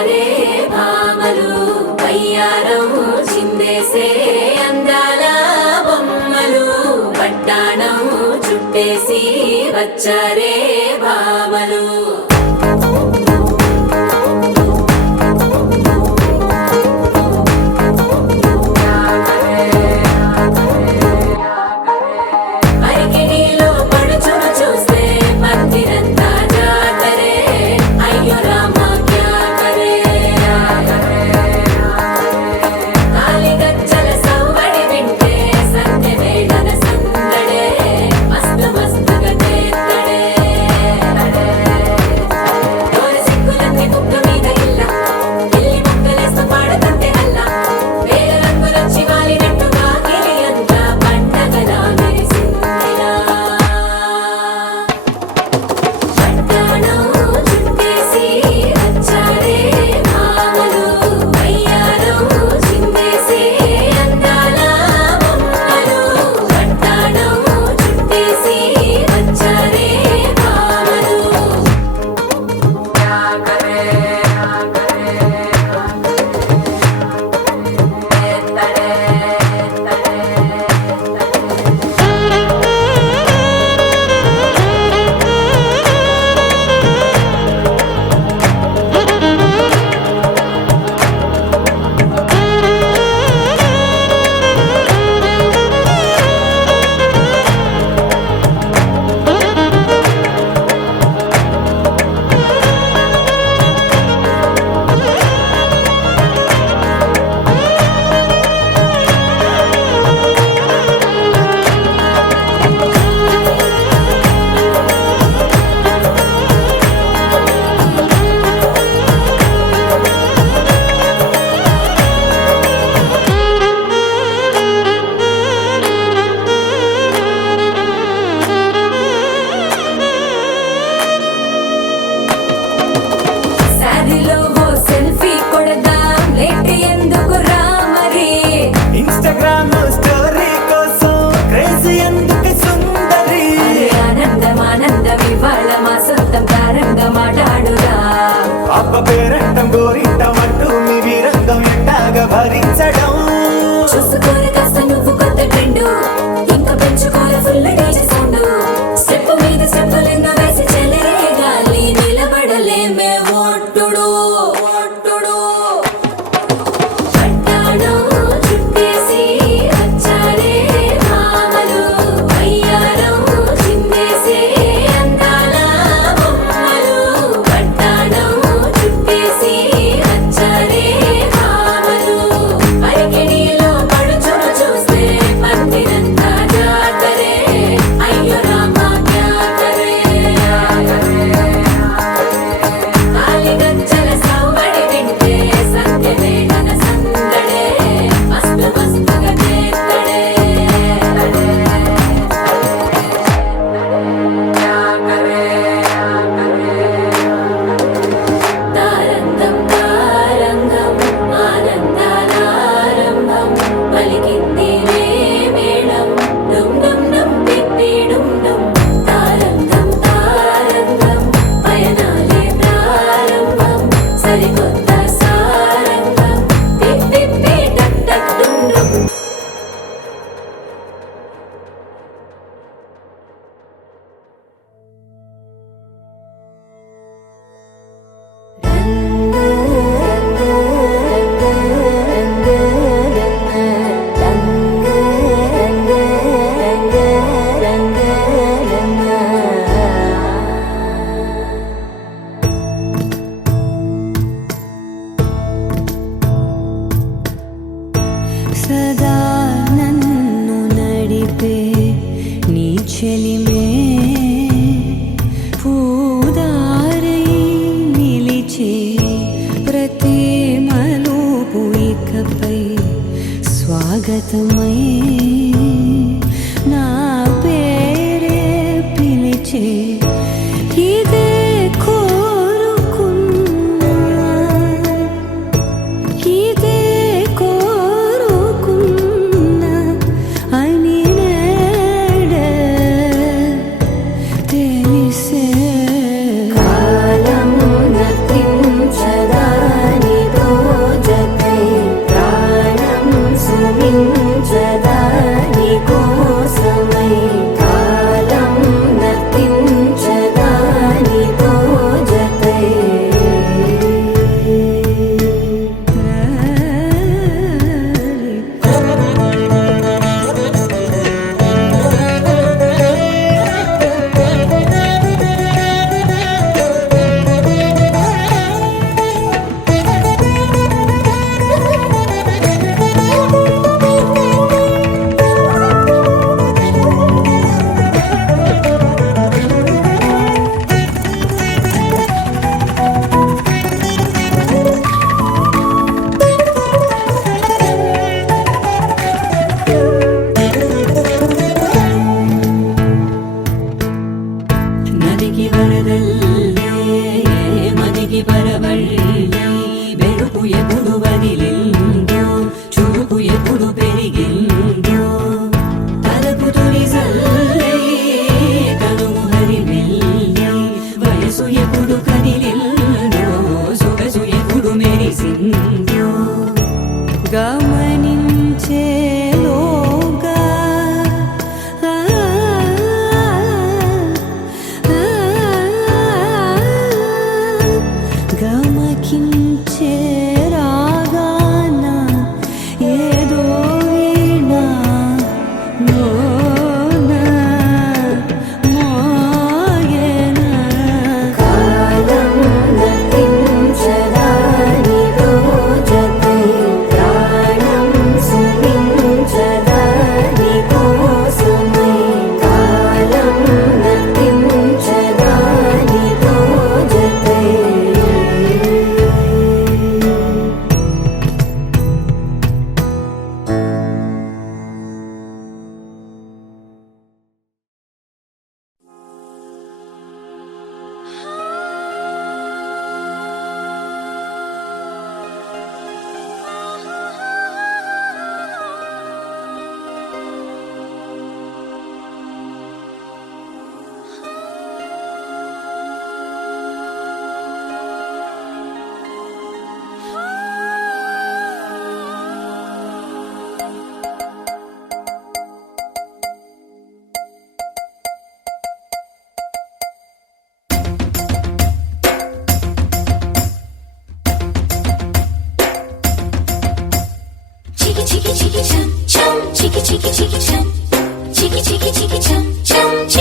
వచ్చారే భామలు వయ్యారం చిందేసే అందాల బొమ్మలు పట్టాణం చుట్టేసి వచ్చారే భామలు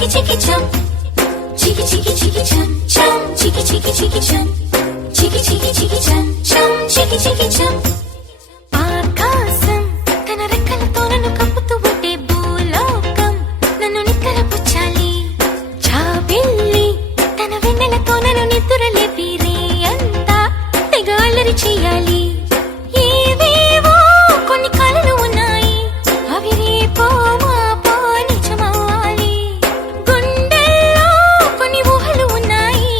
చికి చం చికి చికి చికి చం చం చికి చికి చికి చం చికి చికి చికి చం చం చికి చికి చం ఆకాశం తన రెక్కలతో నన్ను కప్పుతూ ఉంటే భూలోకం నన్ను నిక్కరపుచ్చాలి జాబిల్లి తన వెన్నెలతో నన్ను నిద్రలేపి రే అంతా తెగ అల్లరి చెయ్యాలి ఏవేవో కొన్ని కలలు ఉన్నాయి అవి రేపో మాపో నిజమవ్వాలి గుండెల్లో కొన్ని ఊహలు ఉన్నాయి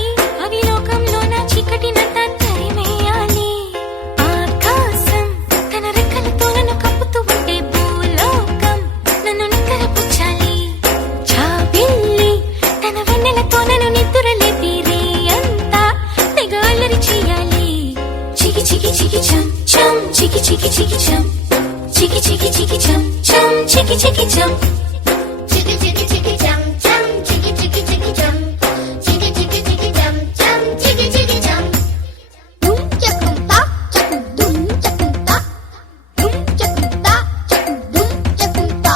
అవి లోకంలో నా చీకటినంతా తరిమేయాలి ఆకాశం తన రెక్కలతో నన్ను కప్పుతూ ఉంటే భూలోకం నన్ను నిక్కరపుచ్చాలి జాబిల్లి తన వెన్నెలతో నన్ను నిద్రలేపి రే అంతా తెగ అల్లరి చెయ్యాలి చికి చికి చికి చం చం చికి చికి చికి చం చికి చికి చికి చం చం చికి చికి చం చికి చికి చికి చం చం చికి చికి చికి చం చికి చికి చికి చం చం చికి చికి చం డుమ్ చకుం తా చకుం డుమ్ చకుం తా డుమ్ చకుం తా చకుం డుమ్ చకుం తా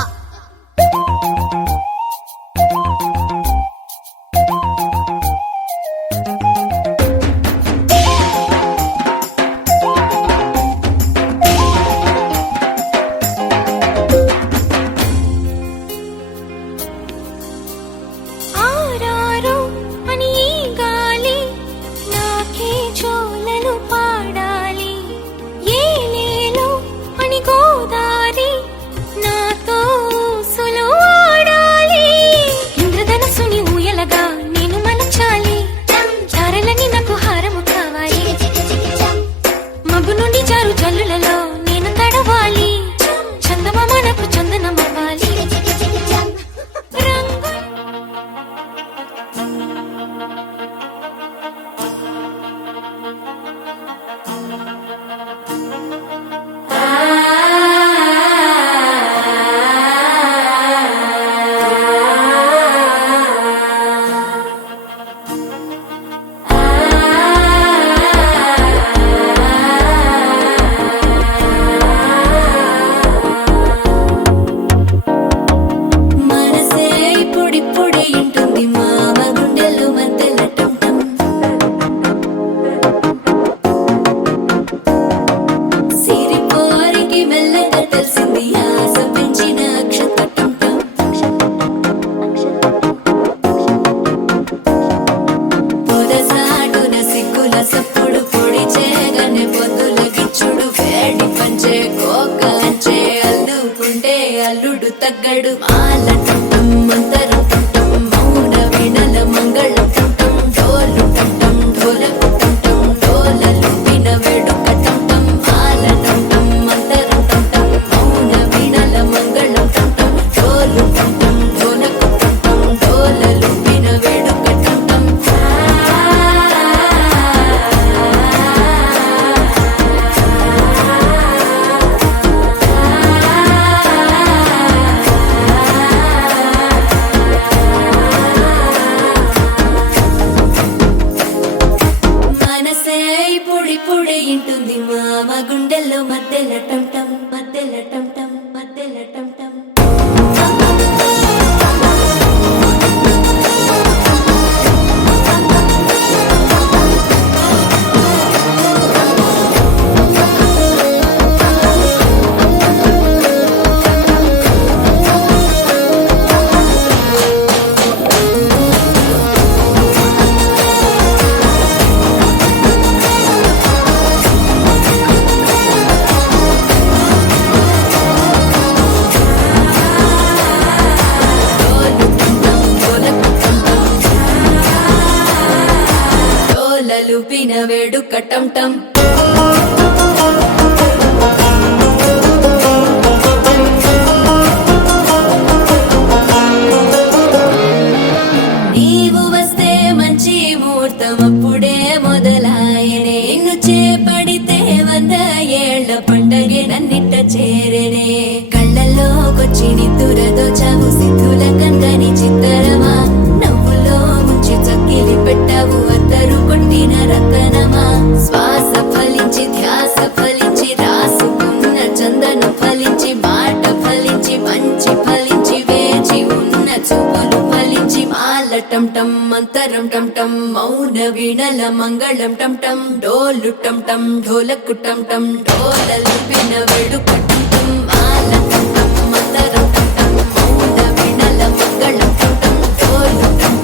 ఆరారు అని ఈ గాలి నాకే జోలలు పాడాలి ఏలేలు అని గోదారి నాతో ఊసులు ఆడాలి ఇంద్రధనస్సుని ఊయలగా నేను మలచాలి చారలని నాకు హారము కావాలి చికి చికి చం మబ్బు నుండి జారు జల్లులలో నేను తడవాలి చందమామ నాకు చందనమవ్వాలి చికి చికి చం రంగు మనసే ఇప్పుడిప్పుడే ఇంటుంది మామ గుండెల్లో మధ్యలటం సిరిపోరికి మెల్లగా తెలిసింది ఆశ పెంచిన అక్షతటం పొదసాటున సిగ్గుల సప్పుడు పొడి చేయగానే పొద్దుల గిచ్చుడు వేడి పంచే కోకలంచే అల్లుకుంటే అల్లుడు తగ్గడు మాలటం మంతరం టం మౌన వీణల మంగళం టం డోలు టం డోలకు టం డోలలు విన వేడుక టం మాలటం మంతరం టం మౌన వీణల మంగళం టం డోలు టం డోలకు టం డోలలు విన వేడుక టం మనసే ఇప్పుడిప్పుడే ఇంటుంది మామ గుండెల్లో మధ్యలటం టం మధ్యలటం టం మధ్యలటం టం డోలలుపిన వేడుక టం టం నీవు వస్తే మంచి ముహూర్తం అప్పుడే మొదలాయనే నిన్ను చేపడితే 100 ఏళ్ల పండగే నన్నిట్ట చేరనే కళ్ళల్లోకొచ్చి నిద్దురతో చావు సిద్ధుల కందని చిత్తరమా నవ్వులో ముంచి చక్కిలి పెట్టావు అద్దరు కొట్టిన రతనమా శ్వాస ఫలించి టం టం మంతరం టం టం మౌన వీణల మంగళం టం టం డోలు టం టం ఢోలకు టం టం డోలలు విన వేడుక టం టం మాల టం టం మంతరం టం టం మౌన వీణల మంగళం టం టం డోలు టం